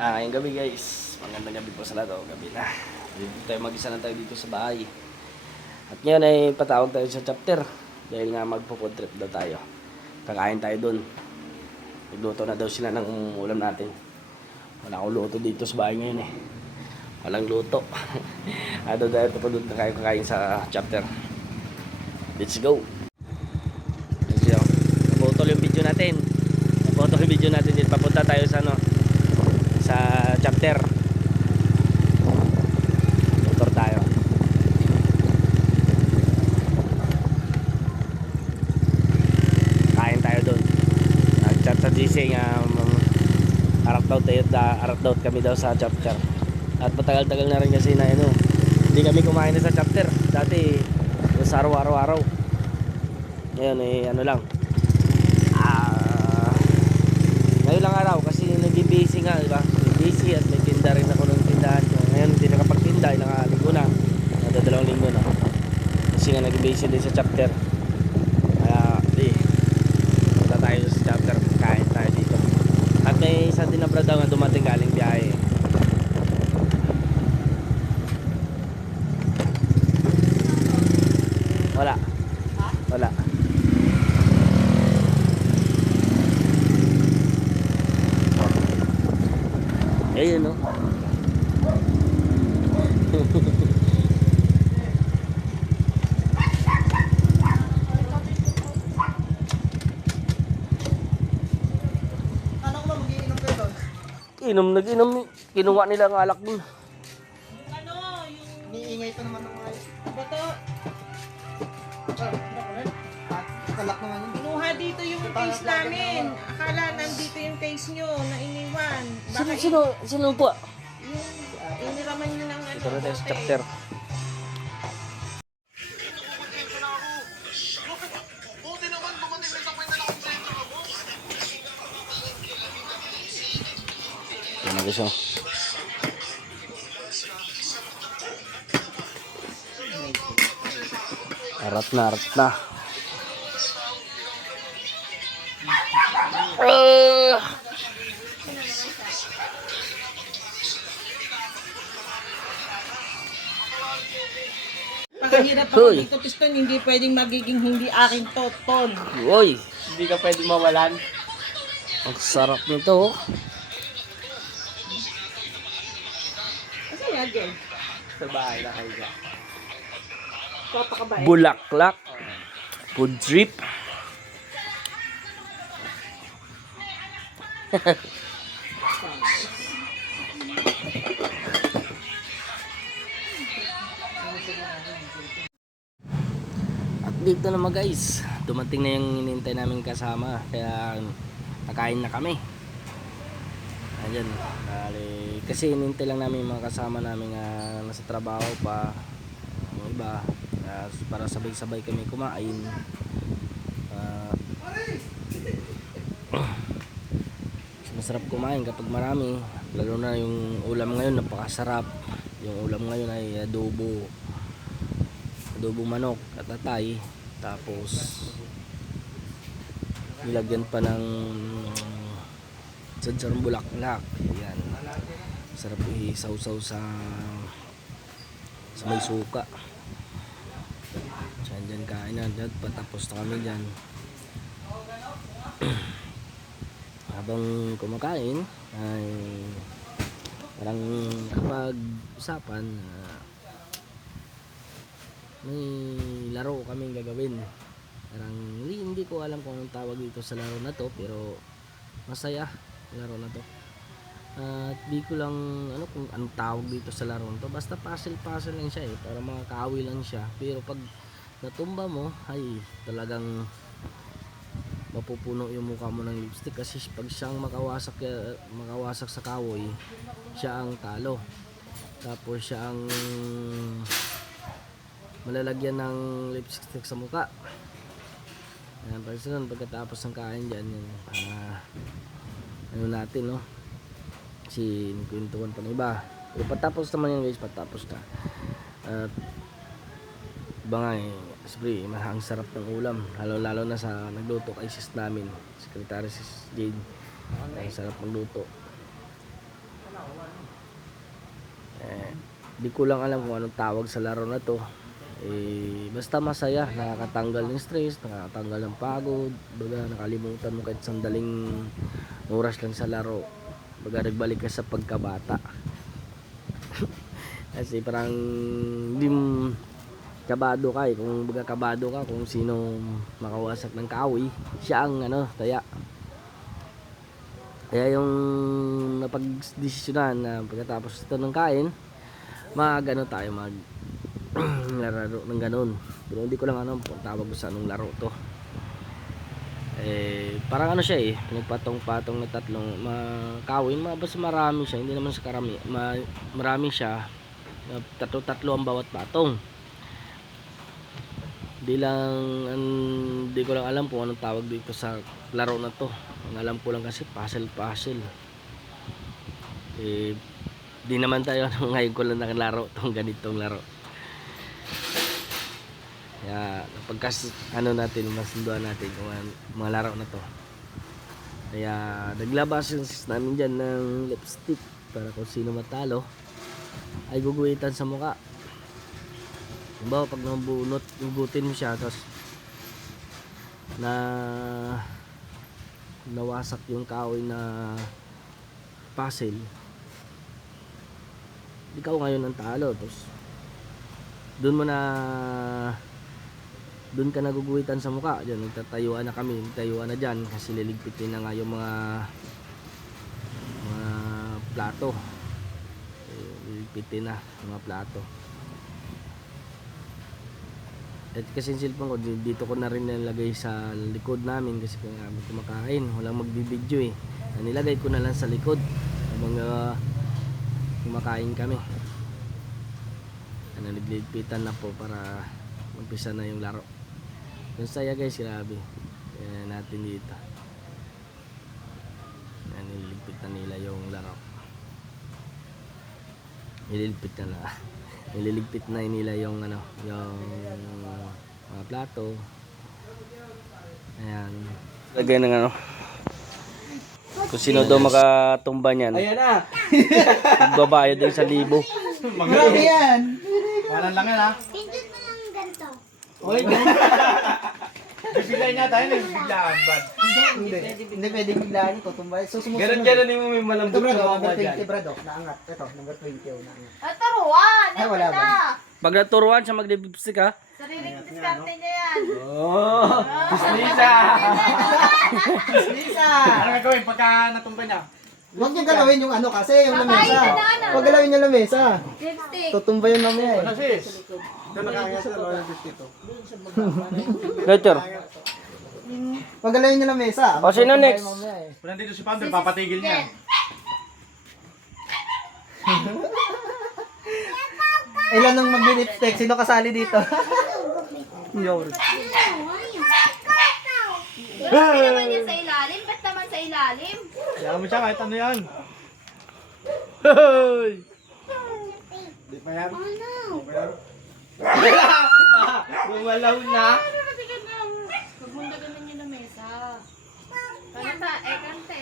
Yung gabi guys, magandang gabi po sa lahat. Gabi na. Dito tayo mag-isa na tayo dito sa bahay. At ngayon ay patawag tayo sa chapter. Dahil nga magpo-food trip daw tayo. Kakain tayo dun. Nagluto na daw sila ng ulam natin. Wala akong luto dito sa bahay ngayon eh. Walang luto. Doon tayo papadun na kayo kakain sa chapter. Let's go! Let's go. Naputol yung video natin. Naputol yung video natin dito. Papunta tayo sa sa chapter. Motor tayo. Kain tayo doon. Nag-chat sa GC nga arak daw kami daw sa chapter. At matagal-tagal na rin kasi na hindi kami kumain na sa chapter. Dati sa araw-araw. Ngayon lang. Ngayon lang araw kasi nag-busy nga, diba? Busy at may tinda rin ako ng tindahan ko. Ngayon hindi nakapagtinda, ilang linggo na. Dalawang linggo na. Kasi nga nag-busy din sa chapter. Kaya punta tayo sa chapter, kain tayo dito. At may isang dinabra daw nga dumating galing biyahe. Wala. Wala. Ayun no. Anak mo, mag-iinom kayo doon? Nag-inom. Kinuha nila ang alak dun. Yung... Niingay ito naman ng mga... Bato, Kalak naman yun. kinuha dito yung case namin. Akala nandito yung case nyo na iniwan. Baka Sino po? yung iniraman nyo ng ano. Ito na tayo sa bote. chapter. Yan na guys. Arat na. Pakahirap ako Hoy. dito, piston. Hindi pwedeng magiging hindi aking toton. Uy, hindi ka pwede mawalan. Ang sarap nito. Kasi yan, Sa bahay na kayo. papakabait. Bulaklak. Food trip. At dito naman guys, dumating na yung hinintay namin kasama, kaya nakain na kami. Ayan, kasi hinintay lang namin yung mga kasama namin nasa trabaho pa, yung iba, para sabay-sabay kami kumain. Masarap kumain kapag marami, lalo na yung ulam ngayon napakasarap. Yung ulam ngayon ay adobo manok at atay, tapos nilagyan pa ng sadsarang bulaklak. Yan, sarap isaw-saw sa may suka. Diyan kain na, patapos na kami dyan. Habang kumakain ay parang kapag-usapan, may laro kaming gagawin. Parang hindi ko alam kung anong tawag dito sa laro na to, pero masaya laro na to. At di ko lang kung anong tawag dito sa laro na to. Basta puzzle lang siya para mga kaaway lang siya. Pero pag natumba mo ay talagang mapupuno yung mukha mo ng lipstick, kasi pag siyang makawasak sa kahoy, siya ang talo. Tapos siya ang malalagyan ng lipstick sa mukha. Ayan, pagkatapos ng kain dyan, natin, no? Kasi kwentuhan pa ng iba. Pero patapos naman yan guys, patapos na. At bangay, siyempre, ang sarap ng ulam, lalo na sa nagluto kay sis namin, secretary sis Jade. Ang sarap magluto. Di ko lang alam kung anong tawag sa laro na to. Basta masaya, nakakatanggal ng stress, nakakatanggal ng pagod, baga nakalimutan mo kahit sandaling oras lang sa laro, baga nagbalik ka sa pagkabata. Kasi parang hindi mo kabado ka kung baga kabado ka kung sino makawasak ng kahoy, siya ang taya. Kaya yung napagdesisyonan na pagkatapos ito ng kain, tayo laro ng ganun. Pero hindi ko lang tawag ko sa anong laro to. Parang siya pinagpatong-patong na tatlong kawin, basta marami siya, hindi naman sa karami, marami siya, tatlo ang bawat patong. Hindi ko lang alam kung anong tawag dito sa laro na to. Ang alam ko lang kasi puzzle. Di naman tayo ngayon ko lang nakalaro tong ganitong laro. Kaya pagkas natin, masunduan natin kung mga laro na to. Kaya naglabas yung sis namin dyan ng lipstick para kung sino matalo ay guguhitan sa mukha. Diba, pag nabutin mo siya tapos nawasak yung kahoy na puzzle, ikaw ngayon ang talo. Tapos doon ka naguguhitan sa mukha. Diyan nagtatayuan na kami, nagtayuan na dyan kasi liligpitin na nga yung mga plato. Liligpitin na mga plato. At kasi yung cellphone ko dito ko na rin nilagay sa likod namin kasi kung kumakain walang magbibideo nilagay ko na lang sa likod mga kumakain kami. Nagligpitan na po para umpisa na yung laro. Yung saya guys, grabe. Yan natin dito. Yan, nililigpit na nila yung laro. Nililigpit na nila yung yung mga plato. Ayan. Lagay ng kung sino daw makatumba niyan. Ayan na. Magbabayad din sa 1,000. Grabe yan. Walang lang yan ha. Pindot mo lang ganito. Oy, biglayin nga tayo, nagbiglaan ba? Hindi pwedeng biglaan ito. Tumbay. So sumusunod. Ganun din mo may malambot Ito brado, sa number mga 20 brado. Naangat. Ito, number 20 naangat. At taruan! Ay, wala ba? Pag naturuan siya mag-lipstick ha. Sariling diskarte niya yan. Oh, Lisa! Lisa! Ano gagawin pagka natumba niya? Huwag niyo galawin yung kasi, yung lamesa. Kakain ka na, Huwag galawin yung lamesa. Lipstick. Tutumba yun mamaya Ano sis? Ito nakaangat sa mga dito. Later. Huwag galawin yung lamesa. O, sino Tutumba next? yun mamaya Kung nandito si Pounder, papatigil niya. Ilan nang mag-lipstick? Sino kasali dito? Yun. Grabe naman yan sa ilalim. Ba't naman sa ilalim? Kaya mo siya kahit ano yan. Di pa yan? Bumalaw na. Huwag mong gaganan yung lamesa. Kanta, kante.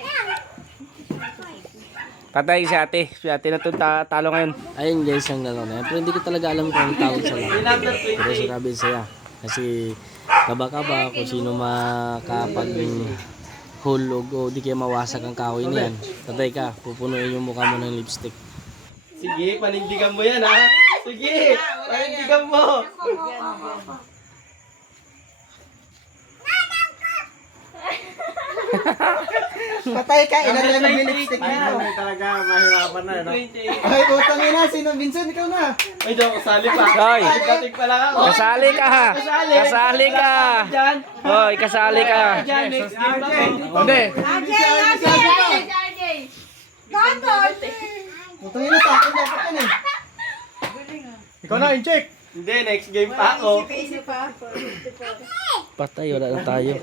Patay si ate. Si ate na ito talo ngayon. Ayun guys, ang laro na yan. Pero hindi ko talaga alam kung ang tawag sa laro. Pero sinabi saya. Kasi kaba-kaba kung sino makapag-hulog o di kaya mawasak ang kahoy niyan. Patay ka, pupunuin yung mukha mo ng lipstick. Sige, panindigan mo yan ha. Sige, panindigan mo. Patay ka, ilan na mag-lipstick na. Ay, talaga, mahirapan na. No? Ay, putang ina, sino Vincent? Ikaw na. Ay, daw, kasali pa. Hoy, Katik pa lang ako. kasali ka ha. Kasali ka. Hoy, kasali ka. Next game na to. Hindi. RJ! Gatot! Putang ina, sa akin dapat yan eh. Ikaw na, in-check. Hindi, next game pa ako. Patay, wala na tayo.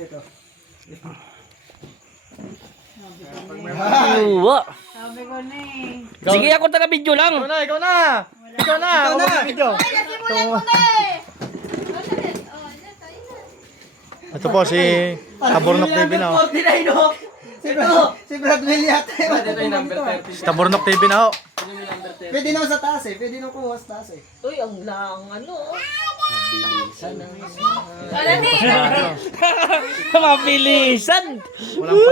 Dito. Uwa. Sige, ako taga-video lang. Ikaw na, ikaw na. Ikaw na. Ako mag-video. Ay, nasimulan mo na eh! Oh, Ito po si Kabornok TV na. 49 no? Si Bradwell yata. Ito yung number 30. Sa Burnok TV na ho. Pwede naman sa taas eh. Pwede naman kumuha sa taas eh. Uy, ang lang, ano. Mabilisan. Wala din. Mabilisan! Walang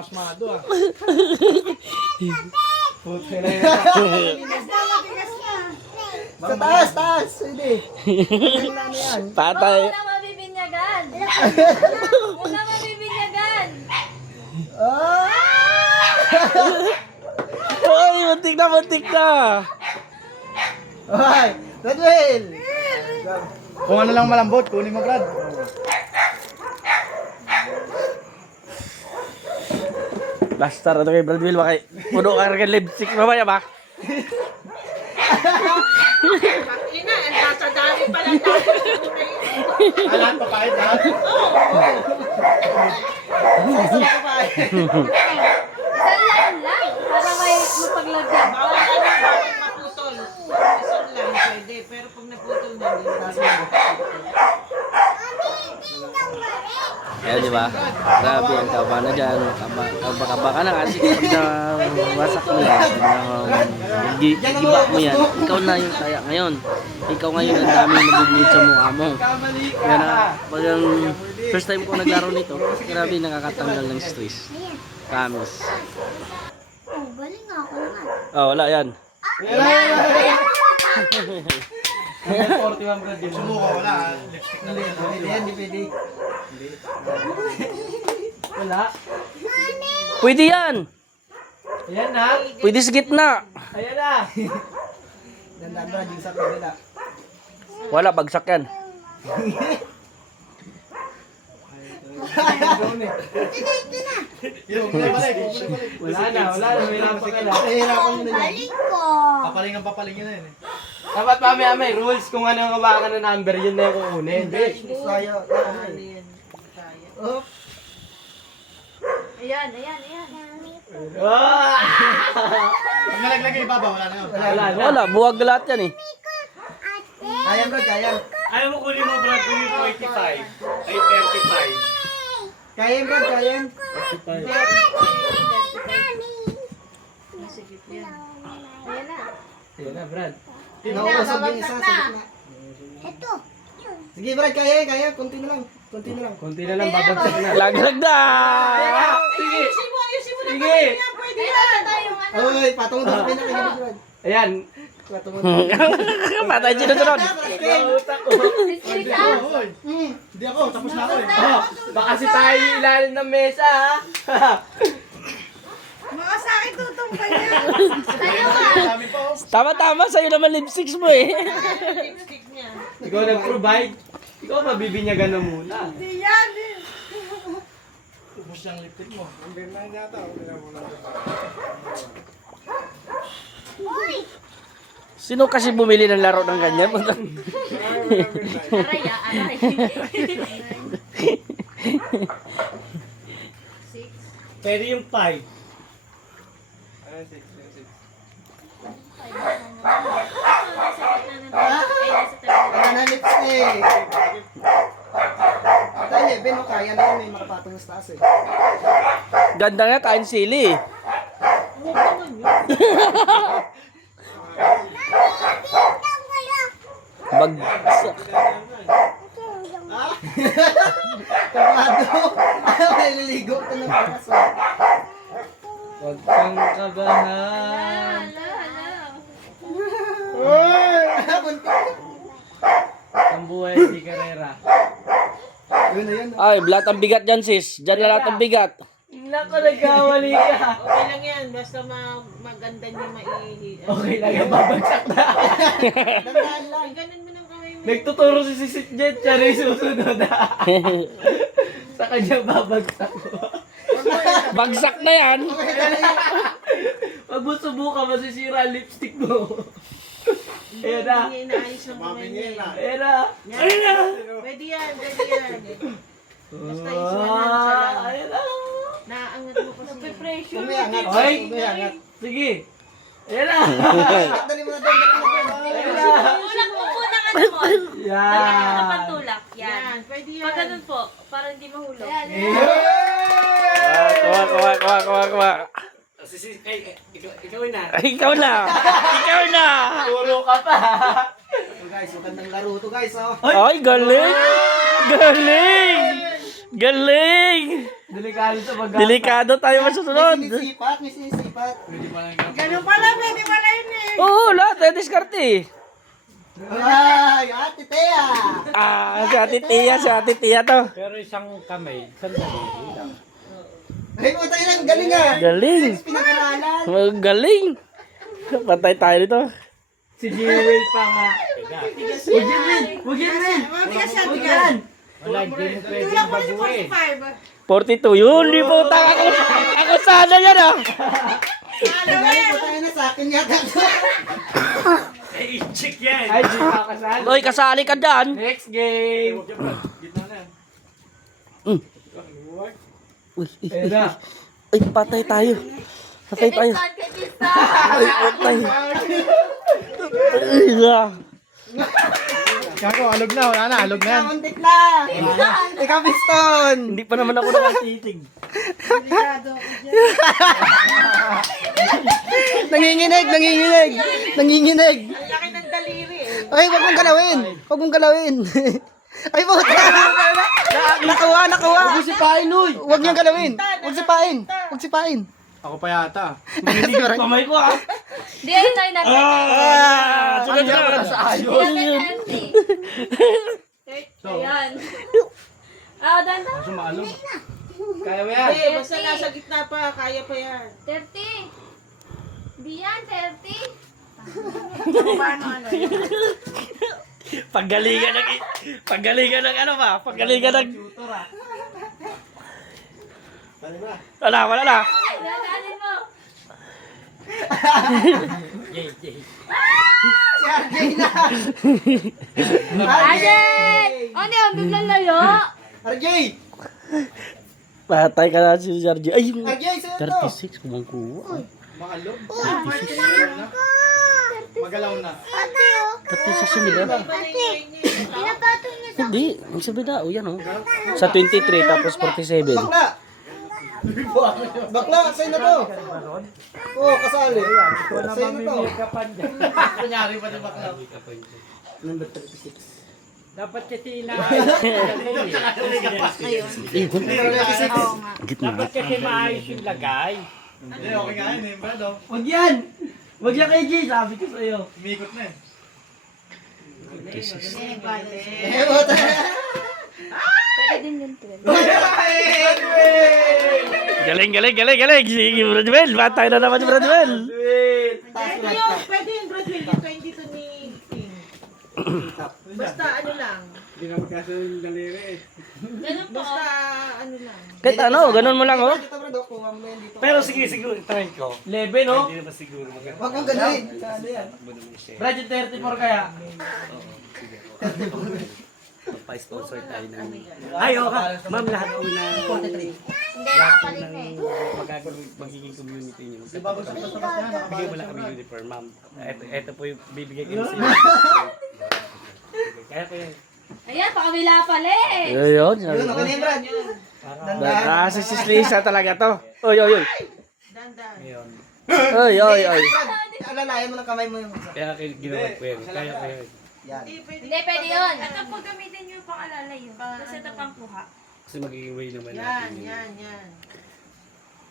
pasmado ah. Sa taas, taas. Pwede. Pwede na ano yan. Patay. Huwag mo na mabibinyagan. Huwag na mabibinyagan. Ah! Ay, muntik na, muntik na. Hoy! Bradwell! Kung ano lang malambot, kunin mo Brad. Basta ito kay Bradwell, bakay puno ka rin lipstick mamaya ba? Ina, ang sasadali pala tayo. Alam, papakit lahat. Isang line lang. Para may mapaglagyan. Bawal ano, maputol. Isang lang pwede, pero pag naputol na Kaya di ba? Grabe ang kaba na dyan. Kaba ka na kasi kapag nawasak mo yan. Giba mo yan. Ikaw na yung kaya ngayon. Ikaw ngayon ang daming magugulit sa mukha mo. Kaya na, pag ang first time ko naglaro nito, grabe nakakatanggal ng stress. Promise. Oh, galing nga ako naman. Oh, wala yan. Sumuko, wala. Lipstick na lang. Pwede yan, di pwede. Wala. Pwede yan. Ayan na. Pwede sa gitna. Ayan na. Dandan Brad, yung sa kabila. Wala, bagsak yan. Wala na, may lampa ka na. Nahihirapan mo na yan. Galing ko. Papaling yun na yun eh. Dapat mamaya may rules kung ano ang kabakan ng number, yun na yung kukunin. Sayo. Oh. Ayan, ayan, ayan. Ah! Pag nalaglag yung ibaba, wala na yun. Wala na. Wala, buwag lahat yan eh. Kaya bro, kaya. Ayaw mo kunin mo Brad, kunin mo 85. Ay, 35. Kaya bro, kaya. Ayan na. Ayan na, Brad. Ayan na, Nauusog yung isa babagsak sa na. gitna. Sige Brad, kaya. Kunti na lang. Kunti na lang. Kunti na lang, babagsak na. Laglag na! Sige. Ayusin mo na Sige. pala yan, pwede Ayan yan. na tayong ano. Oy, patungo doon sa pinakagilid, Brad. Ayan. Patungo Patay sinusunod. Utak ko. Biskit ah. Hoy, hindi ako, tapos na ako eh. Oh, baka si tayo yung ilalim ng mesa, ha? Mga sa akin tutumbay yan. Tayo ka. Dami pa oh. Tama-tama, sa'yo naman lipsticks mo eh. Lipstick niya. Ikaw nag-provide. Ikaw mabibinyagan na muna. Hindi yan. Ubus yung lipstick mo. Sino kasi bumili ng laro ng ganyan? Aray ah, aray. Pwede yung 5. Wala na lipstick. Tayo, Ben, kaya na yun, may makapatong sa taas eh. Ganda nga, kain sili eh. Bagsak. Kabado. May liligo ka ng paras. Huwag kang kabahan. Hala, hala. Ang buhay di karera. Yun na yun. Ay, lahat ang bigat dyan sis. Dyan na lahat ang bigat. Naku, nagkawali ka. Okay lang yan, basta maganda niya maihi. Okay lang yan, babagsak na. Dandahan lang. Ganun mo ng kamay mo. Nagtuturo si Sisit Jet, siya rin susunod. Sa kanya babagsak mo. Bagsak na yan. Pag mo subukan, masisira ang lipstick mo. Ayan na. Hindi niya inaayos ng kamay niya. Ayan na. Yan. Pwede yan, pwede yan. Basta isuwanan siya lang. Ayan na. Naangat mo kasi. Pressure. Ay, sige. Ayan na. Ayan na. Una ko muna ka Yan. Pantulak. Yan. Yan, pwede yan. Pag ganun po, para hindi mahulog. Kuha. Ikaw na. Ay, ikaw na. Ikaw na. Puro ka pa. So guys, magandang laro to guys. Oh. Ay, galing. Galing. Galing. Delikado sa pag Delikado tayo masusunod. May sinisipat. Ganun pala, pwede pala yun eh. Oo, lahat. Ay, diskarte. Ay, Ate Thea. Si Ate Tia to. Pero isang kamay, sandali lang. Ay, mo tayo ng galing ah. Galing. Pinag-aralan. Galing. Patay tayo dito. Si Jewel pa nga. Huwag yan rin. Matigas yan, tigas. Wala, hindi mo pwede Tulak mo rin baguhin. 45. 42. Yun, di po. Ako sana yan ah. Galing po tayo na sa akin yata. Eh, check yan. Ay, di pa kasali. Oy, kasali ka dyan. Next game. Gitna na. Uy, Ayun na. ay, patay tayo. Patay tayo. Kepista! Ay, patay. Ay, Kako, alog na. Wala na, alog na yan. Muntik na. Ikaw, Piston. Hindi pa naman ako nakatitig. Delikado ako dyan. Nanginginig. Ang laki ng daliri eh. Ay, wag mong galawin. Wag mong galawin. Ay, puta. Nakuha. Huwag sipain, uy. Wag niyang galawin. Wag sipain. Ako pa yata. Kamay ko ah. Di, ayun tayo natin. Sunod na. Sa ayos. Ayan. Danda. Kaya mo yan. Eh, basta nasa gitna pa, kaya pa yan. 30. Di yan, 30. Paano ano yun? Paggalingan ng ano ba? Paggalingan ng... Wala na. Dadaanin mo. Ajen! Oh, hindi, ang biglang layo. RJ! Patay ka na si Sergio. Ay, RJ, sa'yo to. 36, kumangkuha. Makalog. Magalaw na. 36 yun, di ba? Iba na yung ngayon niya. Hindi, ang sabi na, o yan o. Sa 23, tapos 47. Bakla, sa'yo na to. Oo, kasali. Sa'yo na to. Kunyari pa na bakla. Number 36. Dapat kasi Gitna. Dapat kasi maayos yung lagay. Hindi, okay nga yun eh, Brad. Huwag yan. Huwag yan kay G, sabi ko sa'yo. Umikot na eh. Eh, Pwede din yun, 12. Galing. Sige, Bradwell. Batay na naman si Bradwell. Pwede yung Bradwell, yung 22 ni King. Basta ano lang. Hindi na magkasunod yung daliri eh. Ganun po. Basta ano lang. Kahit ano, ganun mo lang oh. Ito, Brad, kuha mo yan dito. Pero sige, siguro, try ko. 11, no? Hindi naman siguro magkakaroon. Wag mong gano'n. Brad, yung 34 kaya. Pa-sponsor tayo ng... Ay, okay. Ma'am, lahat po na... 43. Hindi, nakapalit na eh. Magiging community niyo. Bigyan mo lang kami uniform, ma'am. Ito po yung bibigay ko sa inyo. Kaya po yan. Ayan, pakawila pala eh. Ayun. Yun, okay na yun, Brad. Si Sis Lisa talaga to. Oy. Dandan. Ngayon. Oy. Brad, alalayan mo ng kamay mo yung isa. Kaya ginawa ko yan. Kaya ko yan. Yan. Hindi, pwede yun. Ito po gamitin nyo pang alala yun. Tapos ito pang kuha. Kasi magiging way naman Yan, natin yun. yan.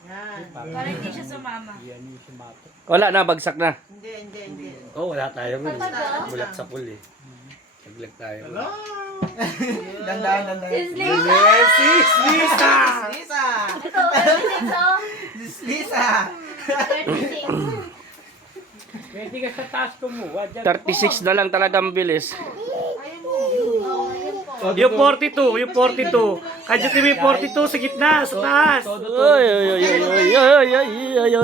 Yan. Para hindi siya sumama. Yan yung sumato. Wala na, bagsak na. Hindi. Oo, wala tayo rin. Tatago? Bulat sa pool eh. Naglag tayo. Dandan. Sis Lisa! Sis Lisa! Lisa! Ito, 36 oh. Lisa! 36. Pwede ka sa taas kumuha. 36 na lang talaga ang bilis. Oh, yun po. Yung 42. Kadyo TV 42 sa gitna, sa taas. Oy.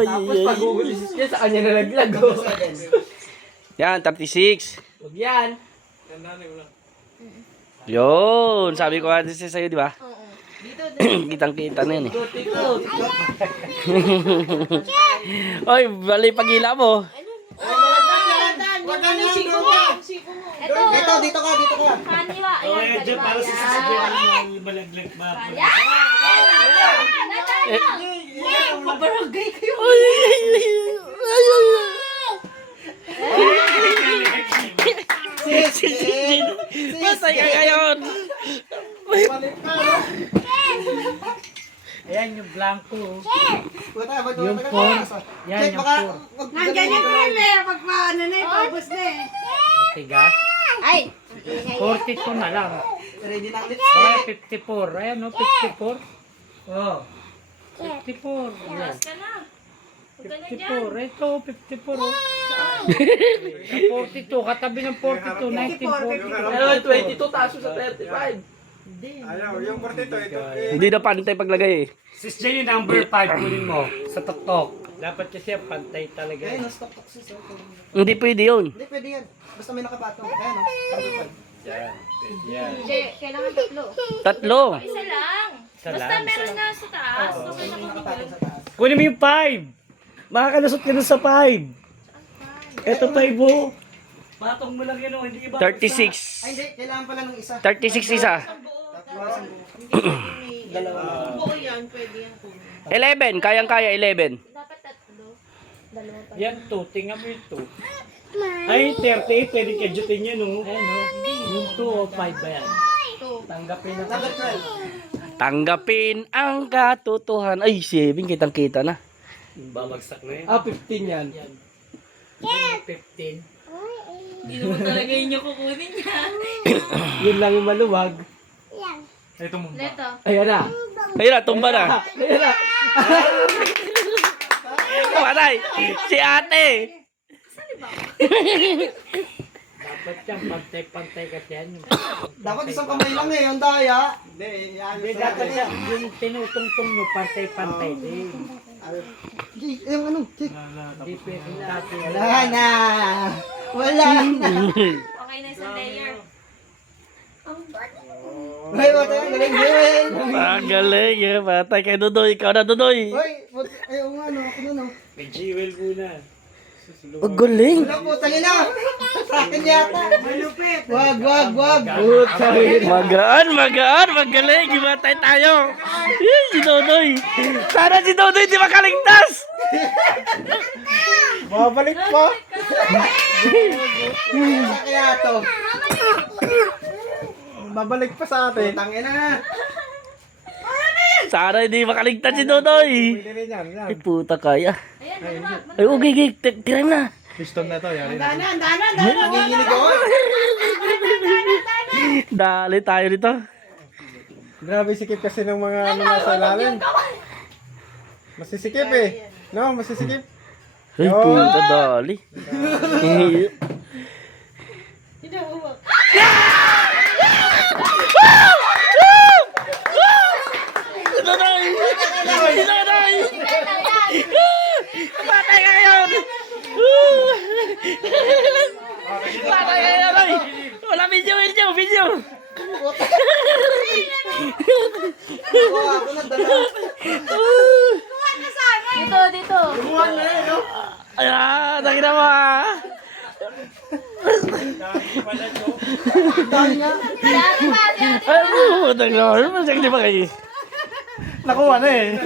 Tapos pag-uulisis niya, sa kanya nalaglag. Oh. Yan, 36. Huwag yan. Yun, sabi ko nga din sa'yo, di ba? Kitang-kita na yan eh. Oy, bali pagila mo. Dandan. Yung ano, siko mo. Ito. Dito ka. Kaniwa. Oh, Ayan, yan dyan, para sa kaliwa. sasagyan mo malaglag ba? Pabarangay kayo. Masaya ngayon. Ayan yung blanco. Yung Yan yung Nandiyan yung premier. Pagpaano na eh. Paubos na eh. Matigas. Ay. 42 na lang. Ready na ulit. Kaya 54. Ayan no, 54. Oh. 54. Ayan. Taas ka na. Huwag ka na dyan. 54. Ito, 54. Oh. Sa 42. Katabi ng 42. 1942. Ano, 22 taso sa 35. Hindi na pantay paglagay eh. Sis Jenny, number 5 kunin mo sa tuktok. Dapat kasi pantay talaga. Ayun, stop sis. Hindi pwede yun. Hindi, pwede yan. Basta may nakapatong. Ayan, o. Hindi, kailangan tatlo. Tatlo. Isa lang. Isa Basta lang. meron na sa taas. Okay na kami Nakapatong yun. sa taas. Kunin mo yung 5. Makakalusot ka na sa 5. Ito 5 oh. Patong mo lang yun oh, hindi iba. 36. Ay, hindi. Kailangan pala ng isa. 36 isa. Dalawa. Buo yan, pwede yan. 11. Kayang-kaya 11. Dapat tatlo. Dalawa pa. Yan 2, tingnan mo yung 2. Ay, 38, pwede kadyutin yan oh. Ayan oh. Yung 2 o 5 ba yan? Tanggapin na. Number 12. Tanggapin ang katotohanan. Ay, 7. Kitang-kita na. Babagsak na yan. Ah, 15 yan. 15. Hindi naman talaga yun yung kukunin niya. Yun lang yung maluwag. Leto. Ayan na. Ayun na, tumba na. Ayan na. Patay. Si ate. Dapat yan, pantay-pantay kasi yan. Dapat isang kamay lang eh. Ang daya. Hindi, Hindi, dapat yan. Yung tinutungtong nyo, pantay-pantay din. Yung ano, check. Hindi pwede dati. Wala na. Wala na. Okay na isang layer. Ay, wala na. Galing din. Ang galing eh. Patay kay Dudoy. Ikaw na, Dudoy. Uy, ayaw nga, ano, ako na, no. May jewel muna. Ang galing. Wala po, tangin na. Sa akin yata. Wag. Magaan. Magaling. Gimatay tayo. Yun, si Dudoy. Sana si Dudoy di makaligtas. Babalik pa. Sa kaya to. Babalik pa sa atin. Tangin na. Sana hindi makaligtas si Dudoy. Ay, puta kaya. Ay, okay. Tira na. Dana. Nanginginig ako. Dali tayo dito. Grabe sikip kasi ng mga ano nasa ilalim. Masisikip eh. No, masisikip. Ay, puta, dali. Dudoy! Si Dudoy! Patay ka ngayon! Patay ka ngayon! Ay! Wala video! Ako na dala. Dito. Ayan! Nakita mo ah! Dati pa. Ay, puta ka! Masyak di ba kayo? Nakuha na eh.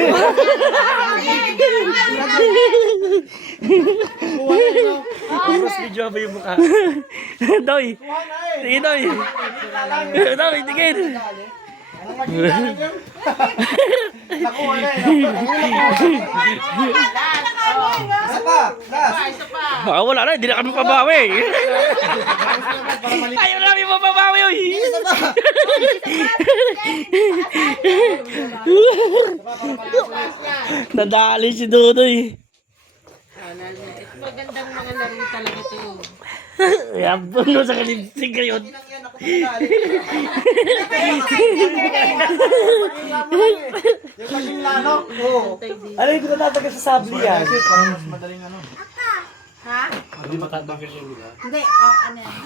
Mas video ba yung mukha? Doy! Sige, Doy! Doy, tingin! Nakuha na eh. Isa pa. Last. Ah, wala na, hindi na kami pabawi. Ayaw namin mapabawi, oy. Isa pa. Nadali si Dudoy. Magandang mga laro talaga to. Yan, puno sa kalipsig ngayon. Inang yan, ako na dali. Yung maging lano. Oo. Ano yung pinatatagal sa sabli yan? Parang mas madaling ano. Ha? Hindi matatagal yun, di ba? Hindi. Ano yan?